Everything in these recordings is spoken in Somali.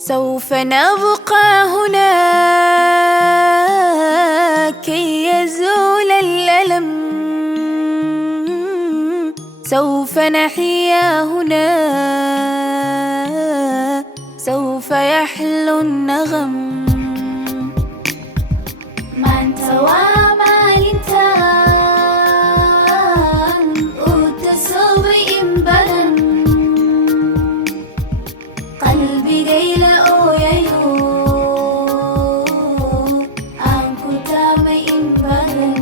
سوف نبقى هنا كي يزول الألم، سوف نحيا هنا، سوف يحلو النغم. Mantawa malintan utasobi imbalan qalbi gayla ooyayo aan ku taamay imbalan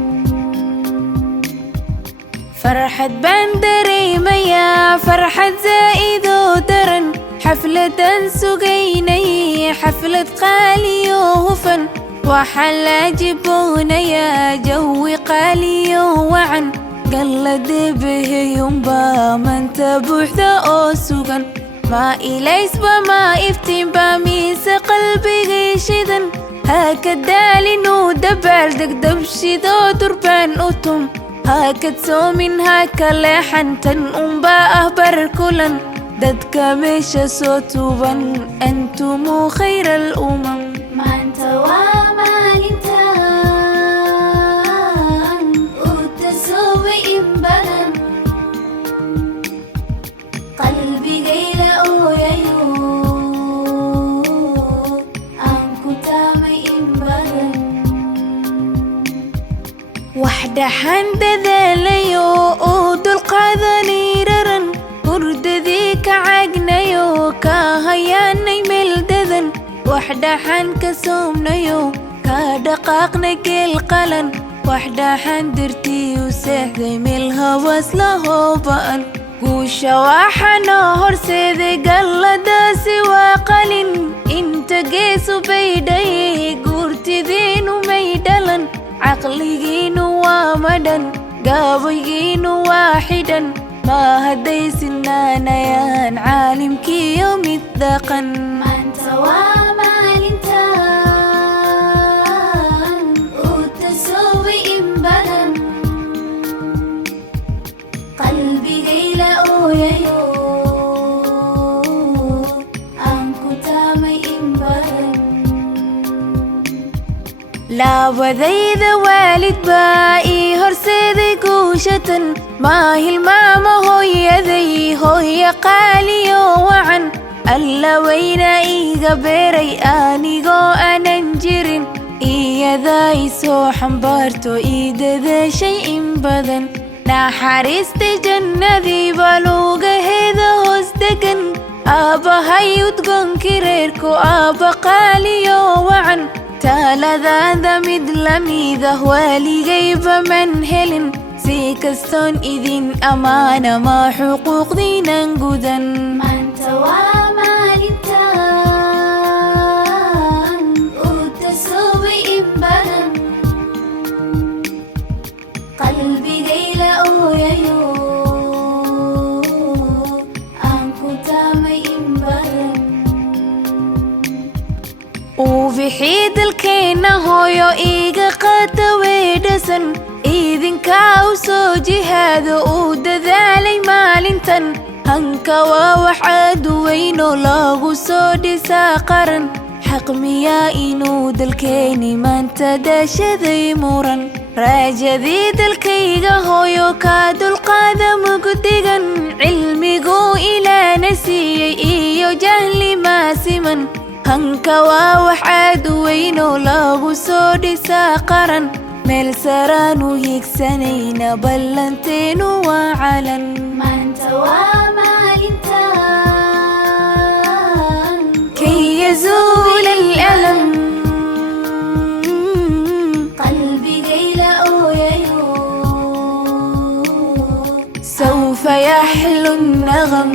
farxad baan dareemayaa farxad zaa'idoo daran xafladan sugaynay xaflad qaaliyo hufan وحلا جبونا يا جوي قالي وعن قلد به ينبا من تبوحدا أوسوغن ما إليس بما إفتين باميس قلبي غيشدن هكذا لنودبال دقدب شدو دربان أتم هكذا من هكا لحن تنقم أهبر كلن ددك مش صوتوبا أنتم خير الأمم. Mantawa malintan utasobi imbalan qalbi gayla ooyayo aan ku taamay imbalan waxdaxan dadaalayo oo dulqaadani raran hurdadii ka caagnayo ka hayaanay meel dadan وحدحن كسومنيو كدقاقنا كل قلن وحدحن درتي وسحدي ملها وصله بأن قوشا وحنا هرسيدي قل داسي وقلن انت قيسو بيدي قورتي دينو ميدلن عقلي جينو ومدن قابي جينو واحدا ما هدي سنانا يان عالم كي يوم الذقن. Mantawa malintan utasobi imbalan qalbi gayla ooyayo aan ku taamay imbalan laabadayda waalid baa ii horseeday guushatan maahilmaama hooyaday hooya qaaliyo wacan alla wayna iiga beeray anigoo aanan jirin iyadaa i soo xambaarto ii dadaashay in badan naxariistay jannadii baa lugaheeda hoos degan aabbahay udgonkii reerku aabba qaaliyo wacan taaladaada mid lamidah waaligayba man helin si kastoon idin ammaana maa xuquuqdiinan gudan. Mantawa malintan utasobi imbalan qalbi gayla ooyayo aan ku taamay imbalan ubixii dalkeenna hooyo iiga qaata weedhasan idinkaa u soo jihaado uu dadaalay maalintan hanka waa wax aad u weyn oo lagu soo dhisaa qaran xaq miyaa inuu dalkeeni maanta daashaday muran raajadii dalkayga hooyo kaa dulqaada mugdigan cilmiguu ilaana siiyey iyo jahli maasiman hanka waa wax aad u weyn oo lagu soo dhisaa qaran meel saraanu higsanayna ballanteenu waa calan. Mantawa malintan kay yazul الألم qalbi gayla ooyayo سوف يحلو النغم.